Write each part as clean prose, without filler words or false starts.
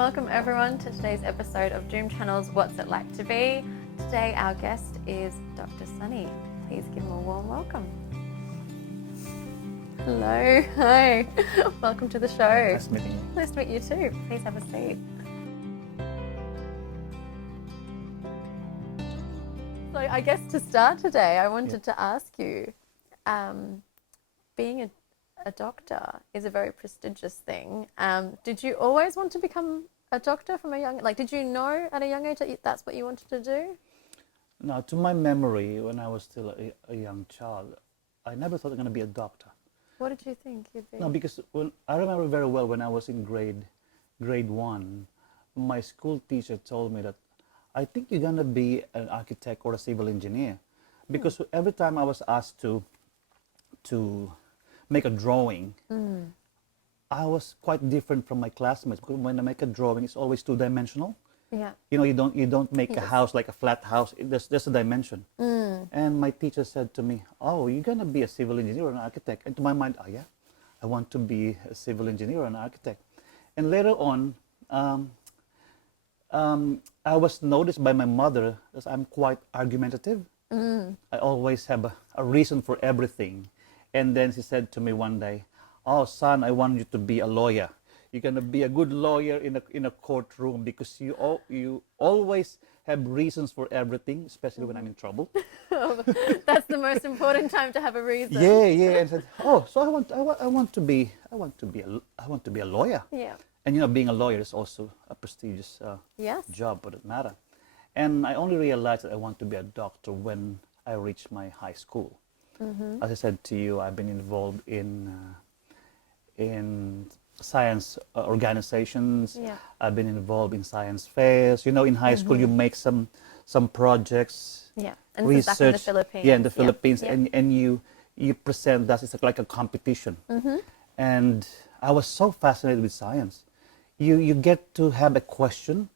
Welcome everyone to today's episode of Dhoom Channel's What's It Like to Be. Today our guest is Dr. Sunny. Please give him a warm welcome. Hello, hi. Welcome to the show. Nice meeting you. Nice to meet you too. Please have a seat. So I guess to start today, I wanted to ask you, being a doctor is a very prestigious thing. Did you always want to become a doctor from a young, did you know at a young age that that's what you wanted to do? Now, to my memory, when I was still a young child, I never thought I was going to be a doctor. What did you think you'd be? No, because I remember very well when I was in grade 1, my school teacher told me that I think you're going to be an architect or a civil engineer. Because every time I was asked to make a drawing, I was quite different from my classmates, because when I make a drawing, it's always two-dimensional. Yeah. You know, you don't make a house like a flat house. There's a dimension. And my teacher said to me, "Oh, you're gonna be a civil engineer or an architect." And to my mind, oh yeah, I want to be a civil engineer or an architect. And later on, I was noticed by my mother that I'm quite argumentative. I always have a reason for everything. And then she said to me one day, "Oh, son, I want you to be a lawyer. You're gonna be a good lawyer in a courtroom because you always have reasons for everything, especially when I'm in trouble." That's the most important time to have a reason. Yeah. And said, "Oh, so I want to be a lawyer." Yeah. And you know, being a lawyer is also a prestigious Yes. job, for that matter. And I only realized that I want to be a doctor when I reached my high school. As I said to you, I've been involved in science organizations. Yeah. I've been involved in science fairs. You know, in high school, you make some projects. Yeah. And research. this is back in the Philippines. Yeah, in the Philippines, Yeah. and you present that. It's like a competition. And I was so fascinated with science. You get to have a question,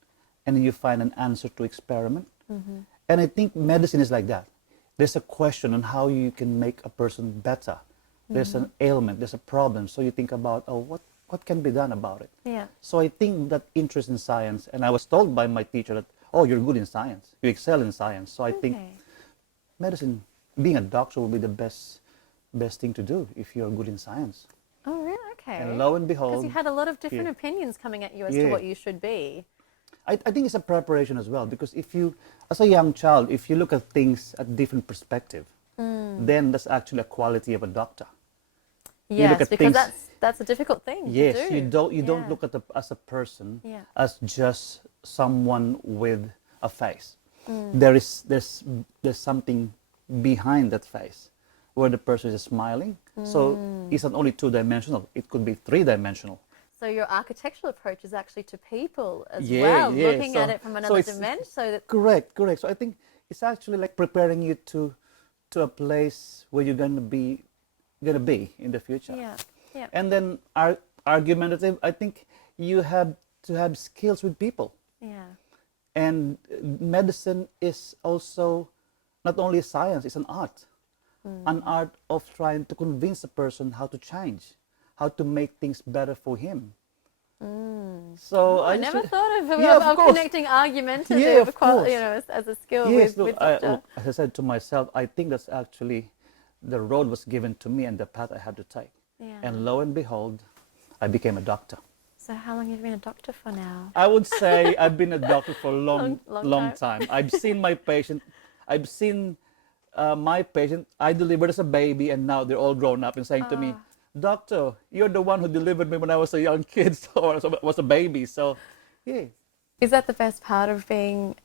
and you find an answer to experiment. And I think medicine is like that. There's a question on how you can make a person better. There's an ailment, there's a problem. So you think about, oh, what can be done about it? Yeah. So I think that interest in science, and I was told by my teacher that, oh, you're good in science, you excel in science. So I think medicine, being a doctor will be the best thing to do if you're good in science. Oh, really? Okay. And lo and behold, because you had a lot of different opinions coming at you as to what you should be. I think it's a preparation as well, because if you, as a young child, if you look at things at different perspective, then that's actually a quality of a doctor. Yes, because that's a difficult thing Yes, to do. you don't look at as a person as just someone with a face. There's something behind that face, where the person is smiling. So it's not only two-dimensional; it could be three-dimensional. So your architectural approach is actually to people as Yeah, well, yeah. looking at it from another dimension. So that Correct. So I think it's actually like preparing you to a place where you're gonna be in the future. yeah. And then argumentative, I think you have to have skills with people. Yeah. And medicine is also not only a science, it's an art. An art of trying to convince a person how to change, how to make things better for him. So I never thought of course. connecting argumentative, Yeah, of course. as a skill Yes, with look, doctor. as I said to myself, I think that's actually the road was given to me and the path I had to take. Yeah. And lo and behold, I became a doctor. So how long have you been a doctor for now? I would say I've been a doctor for a Long long time. I've seen my patient. I've seen my patient. I delivered as a baby, and now they're all grown up and saying to me, "Doctor, you're the one who delivered me when I was a young kid, or was a baby." So, yeah. Is that the best part of being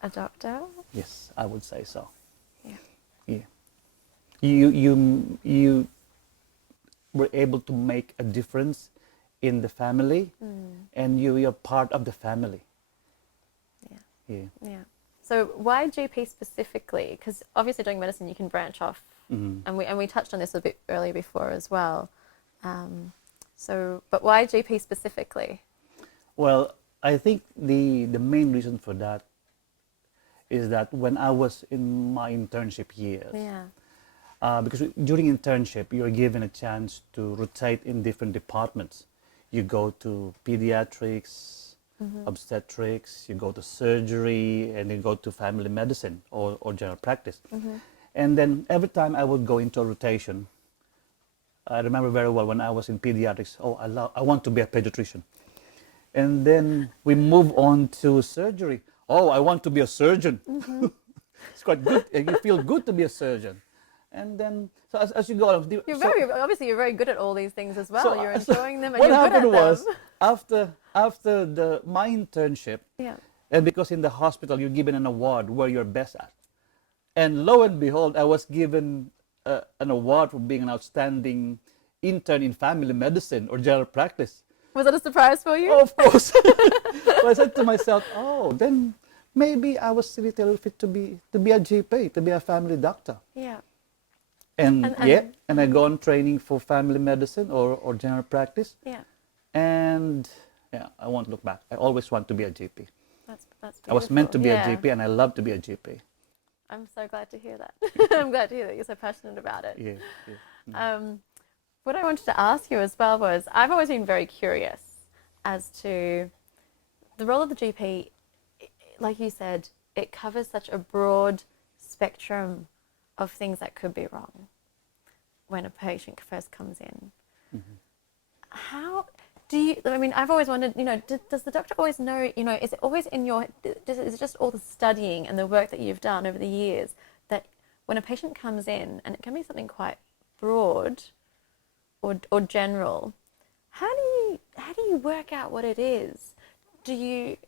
a doctor? Yes, I would say so. Yeah. Yeah. You were able to make a difference in the family, and you're part of the family. Yeah. So why GP specifically? Because obviously doing medicine you can branch off, and we touched on this a bit earlier before as well. But why GP specifically? Well, I think the main reason for that is that when I was in my internship years, because during internship you're given a chance to rotate in different departments. You go to pediatrics, obstetrics, you go to surgery, and you go to family medicine or general practice. And then every time I would go into a rotation, I remember very well when I was in pediatrics, I want to be a pediatrician. And then we move on to surgery. Oh, I want to be a surgeon. It's quite good. You feel good to be a surgeon. And then, so as you go on, Obviously you're very good at all these things as well. So, You're enjoying them and what you're good happened at was them. after my internship, Yeah. and because in the hospital you're given an award where you're best at, and lo and behold, I was given an award for being an outstanding intern in family medicine or general practice. Was that a surprise for you? Oh, of course. So I said to myself, then maybe I was really fit to be a GP, to be a family doctor. Yeah. And I go on training for family medicine or general practice. Yeah. And I won't look back. I always want to be a GP. That's beautiful. I was meant to be a GP, and I love to be a GP. I'm so glad to hear that. I'm glad to hear that you're so passionate about it. Yeah. What I wanted to ask you as well was, I've always been very curious as to the role of the GP. Like you said, it covers such a broad spectrum of things that could be wrong when a patient first comes in. How do you, I've always wondered, does the doctor always know, is it always in your, is it just all the studying and the work that you've done over the years that when a patient comes in, and it can be something quite broad or general, how do you work out what it is? Do you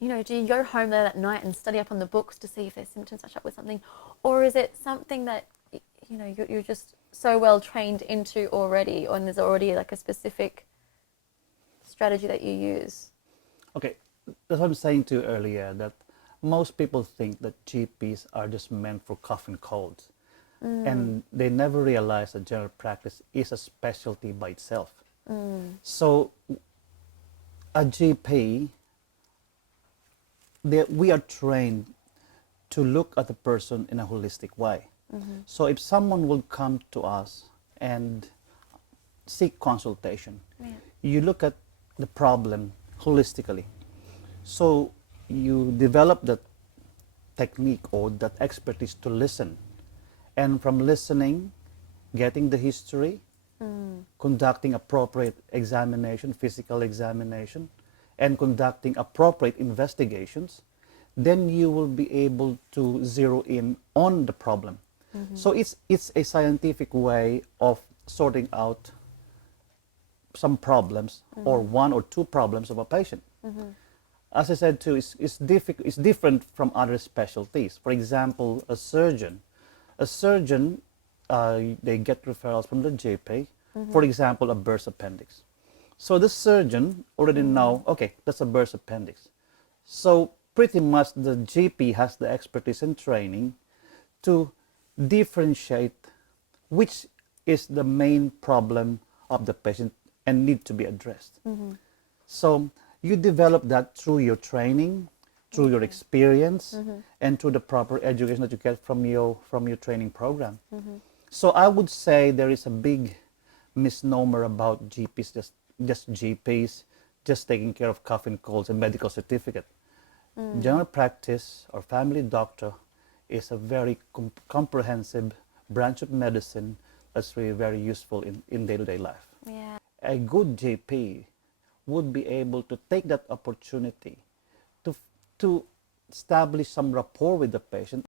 go home there that night and study up on the books to see if their symptoms match up with something? Or is it something that, you're just so well trained into already, and there's already like a specific strategy that you use? Okay, that's what I'm saying to you earlier, that most people think that GPs are just meant for cough and colds. And they never realize that general practice is a specialty by itself. So a GP, we are trained to look at the person in a holistic way. So if someone will come to us and seek consultation, you look at the problem holistically. So you develop that technique or that expertise to listen. And from listening, getting the history, conducting appropriate examination, physical examination, and conducting appropriate investigations, then you will be able to zero in on the problem. So it's a scientific way of sorting out some problems or one or two problems of a patient. As I said too, it's different from other specialties. For example, a surgeon, they get referrals from the GP, for example, a burst appendix. So the surgeon already know, okay, that's a burst appendix. So pretty much the GP has the expertise and training to differentiate which is the main problem of the patient and need to be addressed. So you develop that through your training, through your experience, and through the proper education that you get from your training program. So I would say there is a big misnomer about GPs, just GPs, just taking care of cough and colds and medical certificate. General practice or family doctor is a very comprehensive branch of medicine that's really very useful in day-to-day life. Yeah. A good GP would be able to take that opportunity to establish some rapport with the patient.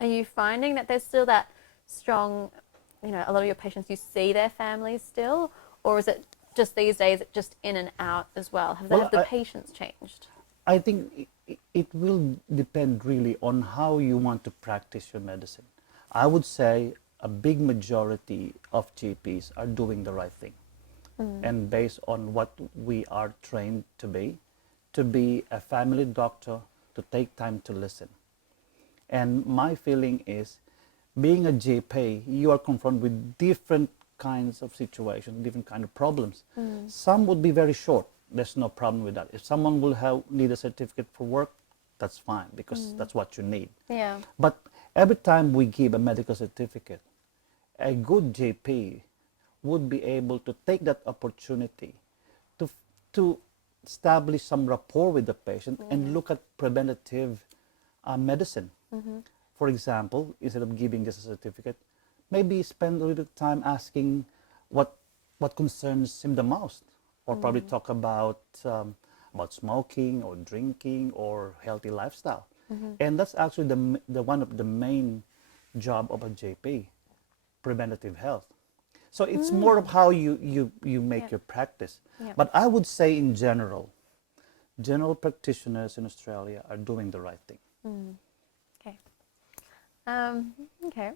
Are you finding that there's still that strong, a lot of your patients, you see their families still, or is it just these days just in and out as well? Have the patients changed? I think it will depend really on how you want to practice your medicine. I would say a big majority of GPs are doing the right thing. And based on what we are trained to be a family doctor, to take time to listen. And my feeling is, being a GP, you are confronted with different kinds of situations, different kind of problems. Some would be very short. There's no problem with that. If someone will need a certificate for work, that's fine, because that's what you need. Yeah. But Every time we give a medical certificate, a good GP would be able to take that opportunity to, to establish some rapport with the patient and look at preventative medicine. For example, instead of giving just a certificate, maybe spend a little time asking what concerns him the most, or probably talk about smoking or drinking or healthy lifestyle. And that's actually the one of the main job of a JP, preventative health. So it's more of how you make your practice. But I would say in general, general practitioners in Australia are doing the right thing. Okay. Okay.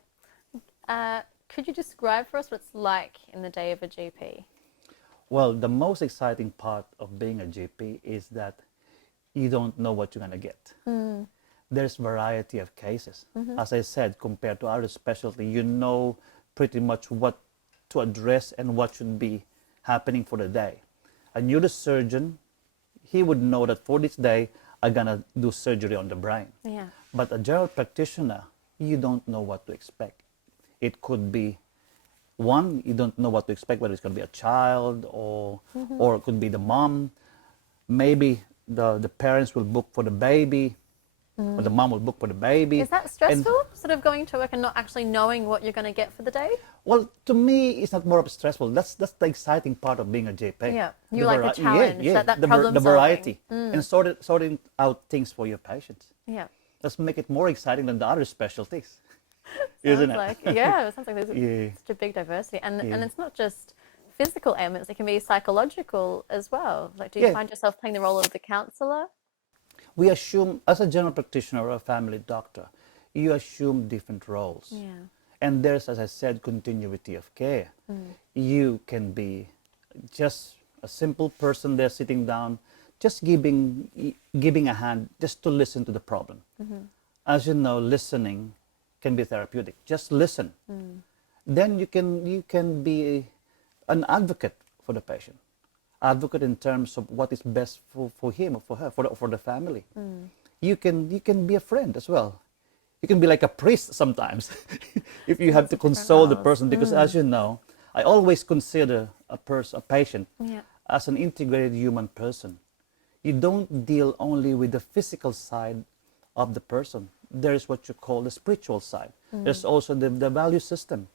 Could you describe for us what it's like in the day of a GP? Well, the most exciting part of being a GP is that you don't know what you're going to get. There's variety of cases. As I said, compared to other specialty, you know pretty much what to address and what should be happening for the day. A neurosurgeon, he would know that for this day, I'm going to do surgery on the brain. Yeah. But a general practitioner, you don't know what to expect. It could be one, you don't know what to expect, whether it's going to be a child or it could be the mom. Maybe the parents will book for the baby, or the mom will book for the baby. Is that stressful, sort of going to work and not actually knowing what you're going to get for the day? Well, to me, it's not more of stressful. That's the exciting part of being a JP. Yeah, you like the challenge, that problem the solving. variety, and sorting out things for your patients. Yeah. Let's make it more exciting than the other specialties, Sounds isn't it? like, yeah, it sounds like there's Yeah. such a big diversity. And Yeah. it's not just physical ailments, it can be psychological as well. Like, do you Yeah. find yourself playing the role of the counsellor? We assume, as a general practitioner or a family doctor, you assume different roles. Yeah. And there's, as I said, continuity of care. You can be just a simple person there sitting down, just giving a hand just to listen to the problem. As you know, listening can be therapeutic. Just listen. Then you can be an advocate for the patient. Advocate in terms of what is best for him or for her, for the family. You can be a friend as well. You can be like a priest sometimes if you have to console the person, because as you know, I always consider a patient as an integrated human person. You don't deal only with the physical side of the person. There's what you call the spiritual side. There's also the value system.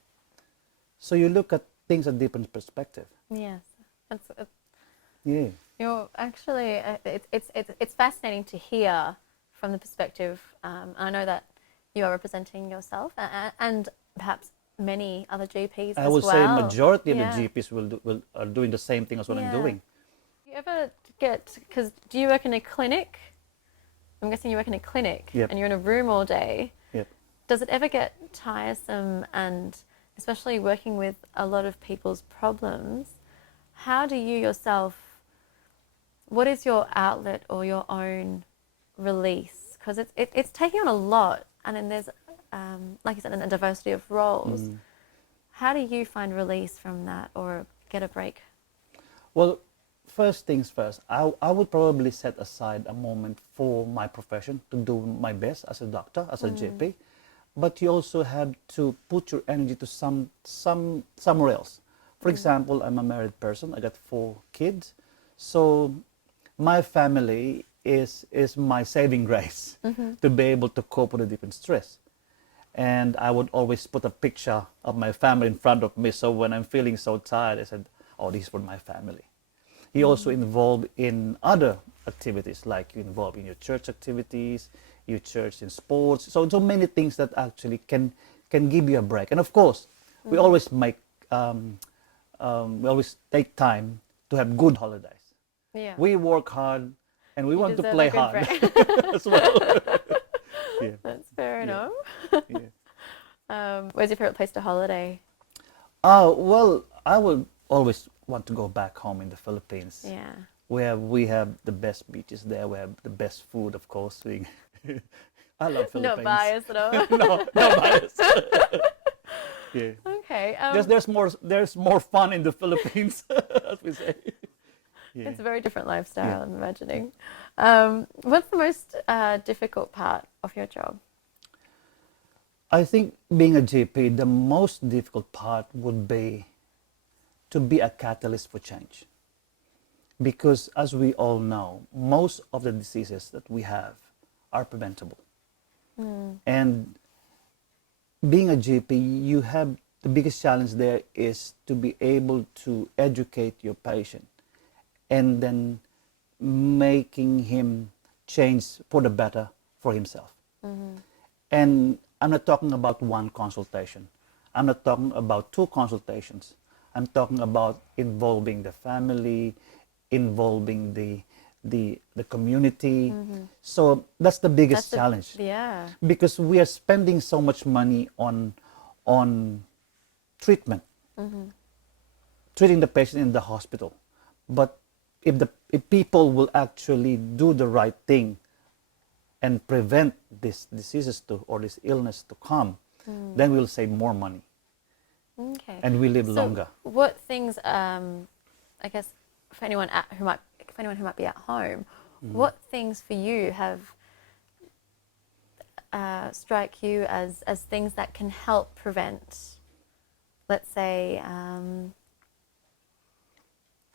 So you look at things at different perspective. Yes. Yeah. You're actually, it's fascinating to hear from the perspective. I know that you are representing yourself and perhaps many other GPs I as would well. say majority of Yeah. the GPs are doing the same thing as what I'm Yeah. doing. Do you ever because do you work in a clinic? I'm guessing you work in a clinic Yep. and you're in a room all day. Yep. Does it ever get tiresome, and especially working with a lot of people's problems, how do you yourself, what is your outlet or your own release? Because it's taking on a lot, and then there's, like you said, a diversity of roles. How do you find release from that or get a break? Well, first things first, I would probably set aside a moment for my profession to do my best as a doctor, as a GP. But you also have to put your energy to somewhere else. For example, I'm a married person. I got 4 kids. So my family is my saving grace to be able to cope with a different stress. And I would always put a picture of my family in front of me. So when I'm feeling so tired, I said, oh, this is for my family. You also involved in other activities, like you involved in your church activities, your church in sports. So many things that actually can give you a break. And of course, we always take time to have good holidays. Yeah. We work hard and we want to deserve play a good hard break. as well. Yeah. That's fair enough. Yeah. Where's your favorite place to holiday? Well, I would always want to go back home in the Philippines. Yeah. Where we have the best beaches there. We have the best food, of course. I love Philippines. Not biased at all. No bias. Yeah. Okay. There's more fun in the Philippines, as we say. Yeah. It's a very different lifestyle, Yeah. I'm imagining. What's the most difficult part of your job? I think being a GP, the most difficult part would be to be a catalyst for change. Because as we all know, most of the diseases that we have are preventable. And being a GP, you have the biggest challenge there is to be able to educate your patient and then making him change for the better for himself. And I'm not talking about one consultation. I'm not talking about two consultations. I'm talking about involving the family, involving the community. So that's the biggest challenge. Yeah. Because we are spending so much money on treatment, treating the patient in the hospital. But if people will actually do the right thing and prevent these diseases or this illness to come, then we'll save more money. Okay. And we live So longer. what things, I guess, for anyone who might be at home, what things for you have strike you as things that can help prevent, let's say,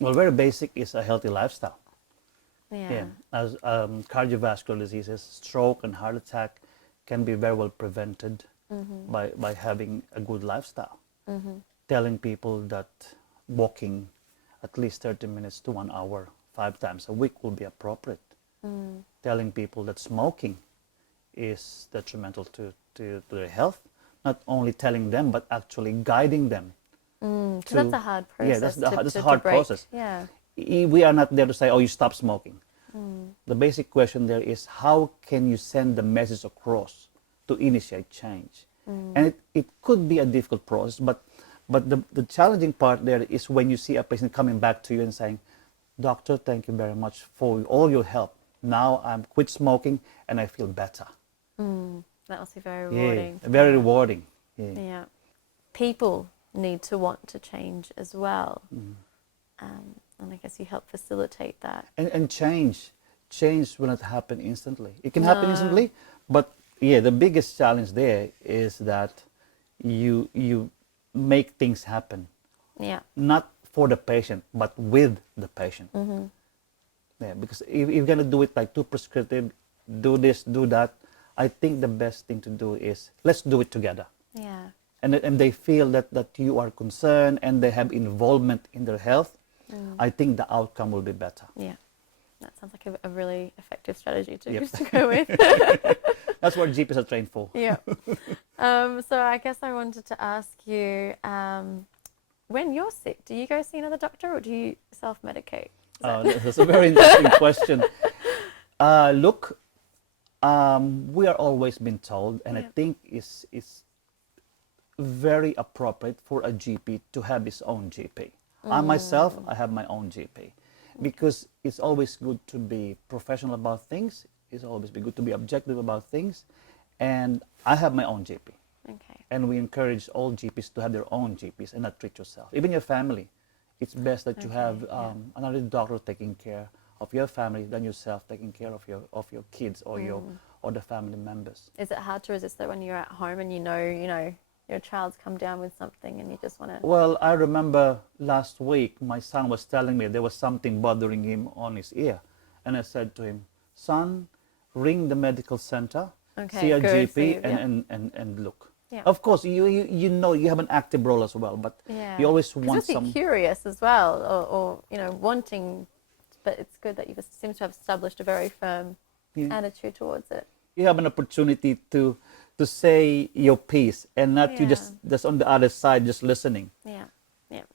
Well, very basic is a healthy lifestyle. yeah. As cardiovascular diseases, stroke and heart attack can be very well prevented by having a good lifestyle. Telling people that walking at least 30 minutes to 1 hour 5 times a week will be appropriate. Telling people that smoking is detrimental to their health. Not only telling them, but actually guiding them. Because that's a hard process. Yeah, that's to a hard break. process. Yeah. We are not there to say, oh, you stop smoking. The basic question there is, how can you send the message across to initiate change? And it could be a difficult process, but the challenging part there is when you see a patient coming back to you and saying, doctor, thank you very much for all your help. Now I'm quit smoking and I feel better. That must be very rewarding. Yeah, very rewarding. Yeah. Yeah. People need to want to change as well. And I guess you help facilitate that. And change will not happen instantly. It can happen instantly, but yeah, the biggest challenge there is that you make things happen. Yeah. Not for the patient, but with the patient. Yeah, because if you're gonna do it like too prescriptive, do this, do that, I think the best thing to do is let's do it together. Yeah. And they feel that you are concerned and they have involvement in their health. I think the outcome will be better. Yeah. That sounds like a really effective strategy to Yep. just to go with. That's what GPs are trained for. Yeah. So I guess I wanted to ask you, when you're sick, do you go see another doctor or do you self-medicate? That's a very interesting question. Look, we are always been told, and I think it's very appropriate for a GP to have his own GP. I myself, I have my own GP because it's always good to be professional about things. It's always be good to be objective about things. And I have my own GP. Okay. And we encourage all GPs to have their own GPs and not treat yourself. Even your family. It's best that you have another doctor taking care of your family than yourself taking care of your kids or or the family members. Is it hard to resist that when you're at home and you know your child's come down with something and you just want to... Well, I remember last week my son was telling me there was something bothering him on his ear. And I said to him, son, ring the medical center, see a GP so and look. Yeah. Of course, you know you have an active role as well, but you always want some... curious as well or wanting, but it's good that you seem to have established a very firm attitude towards it. You have an opportunity to say your piece and not you just on the other side just listening. Yeah,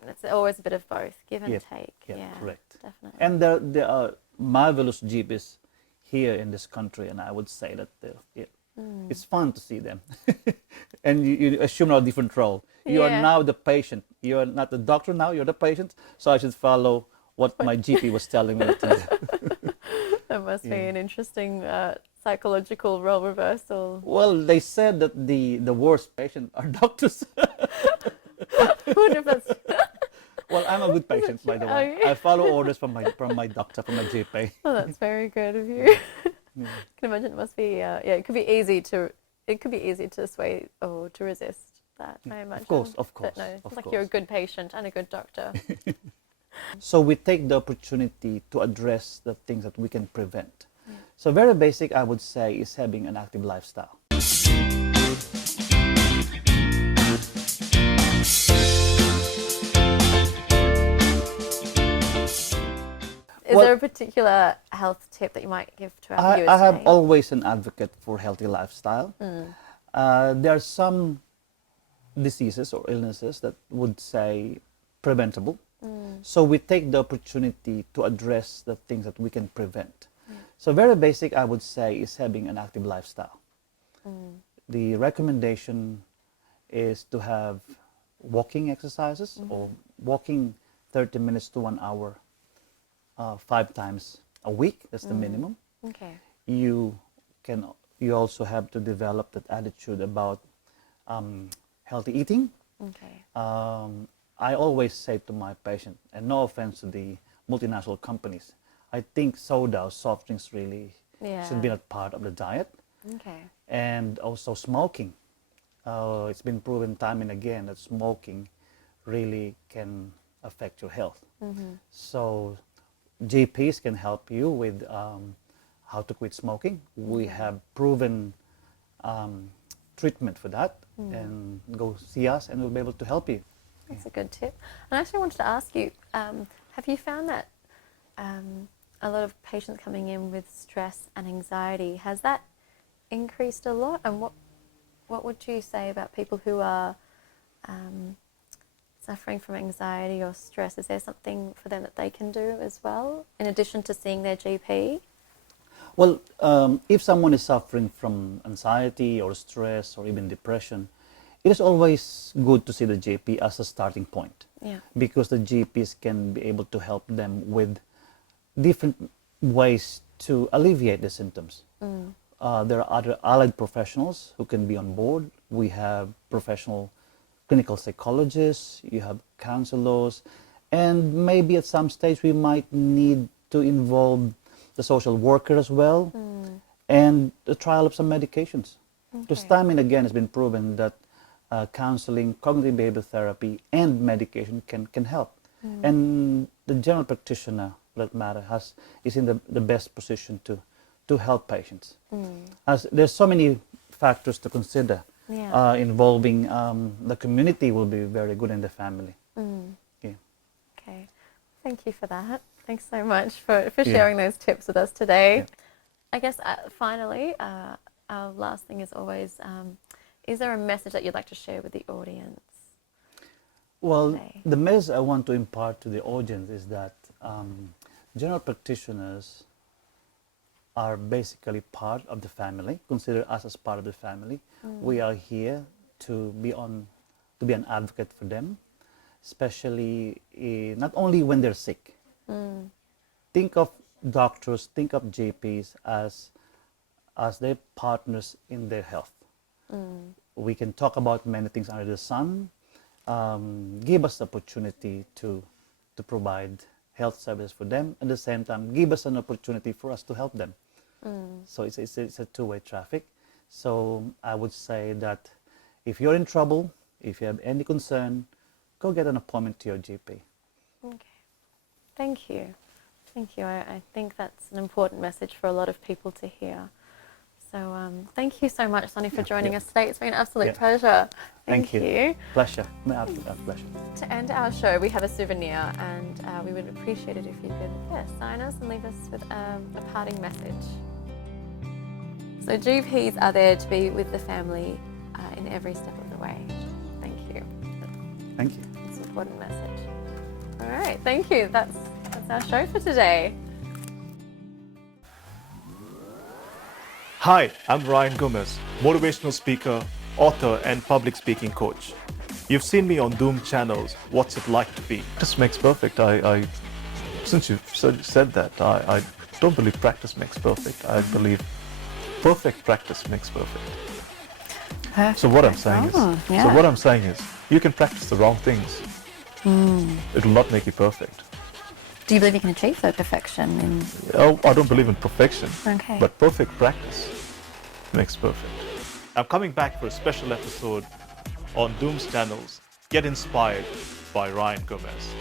it's always a bit of both, give and take. Yeah, correct. Definitely. And there are marvelous GPs here in this country, and I would say that it's fun to see them. And you assume a different role. You are now the patient. You are not the doctor now, you're the patient. So I should follow what my GP was telling me to do. That must be an interesting psychological role reversal. Well, they said that the worst patient are doctors. Well, I'm a good patient, by the way. I follow orders from my doctor, from my GP. Oh, that's very good of you. I can imagine it must be, it could be easy to it could be easy to sway or to resist that, I imagine. Of course, But no, of like course. you're a good patient and a good doctor. So we take the opportunity to address the things that we can prevent. So very basic, I would say, is having an active lifestyle. Is there a particular health tip that you might give to our viewers I have today? always an advocate for healthy lifestyle. There are some diseases or illnesses that would say preventable. So we take the opportunity to address the things that we can prevent. So very basic, I would say, is having an active lifestyle. The recommendation is to have walking exercises or walking 30 minutes to 1 hour 5 times a week. That's the minimum. Okay. You also have to develop that attitude about healthy eating. Okay. I always say to my patient, and no offense to the multinational companies, I think soda or soft drinks really should be not part of the diet. Okay. And also smoking. It's been proven time and again that smoking really can affect your health. So GPs can help you with how to quit smoking. We have proven treatment for that, and go see us and we'll be able to help you. That's a good tip. And I actually wanted to ask you, have you found that a lot of patients coming in with stress and anxiety, has that increased a lot? And what would you say about people who are suffering from anxiety or stress? Is there something for them that they can do as well, in addition to seeing their GP? Well, if someone is suffering from anxiety or stress or even depression, it is always good to see the GP as a starting point. Because the GPs can be able to help them with different ways to alleviate the symptoms. There are other allied professionals who can be on board. We have professional clinical psychologists, you have counselors, and maybe at some stage we might need to involve the social worker as well, and the trial of some medications. Because time and again it's been proven that counseling, cognitive behavioral therapy, and medication can help. And the general practitioner, for that matter, is in the best position to help patients. As there's so many factors to consider. Involving the community will be very good, in the family. Okay, thank you for that. Thanks so much for sharing those tips with us today. I guess finally, our last thing is always, is there a message that you'd like to share with the audience? Well, the message I want to impart to the audience is that general practitioners are basically part of the family. Consider us as part of the family. We are here to be an advocate for them, especially not only when they're sick. Think of doctors, think of GPs as their partners in their health. We can talk about many things under the sun. Give us the opportunity to provide health service for them, at the same time give us an opportunity for us to help them. So it's a two-way traffic. So I would say that if you're in trouble, if you have any concern, go get an appointment to your GP. Okay, thank you. Thank you. I think that's an important message for a lot of people to hear. So thank you so much, Sonny, for joining us today. It's been an absolute pleasure. Thank you. Pleasure. My pleasure. To end our show, we have a souvenir, and we would appreciate it if you could sign us and leave us with a parting message. So GPs are there to be with the family in every step of the way. Thank you. Thank you. It's an important message. All right, thank you. That's our show for today. Hi, I'm Ryan Gomez, motivational speaker, author, and public speaking coach. You've seen me on Dhoom channels, What's It Like to Be? Practice makes perfect. Since you've said that, I don't believe practice makes perfect. I believe perfect practice makes perfect. Perfect. So what I'm saying is, you can practice the wrong things. It will not make you perfect. Do you believe you can achieve that perfection? Oh, I don't believe in perfection. Okay. But perfect practice makes perfect. I'm coming back for a special episode on Dhoom's channels, Get Inspired by Ryan Gomez.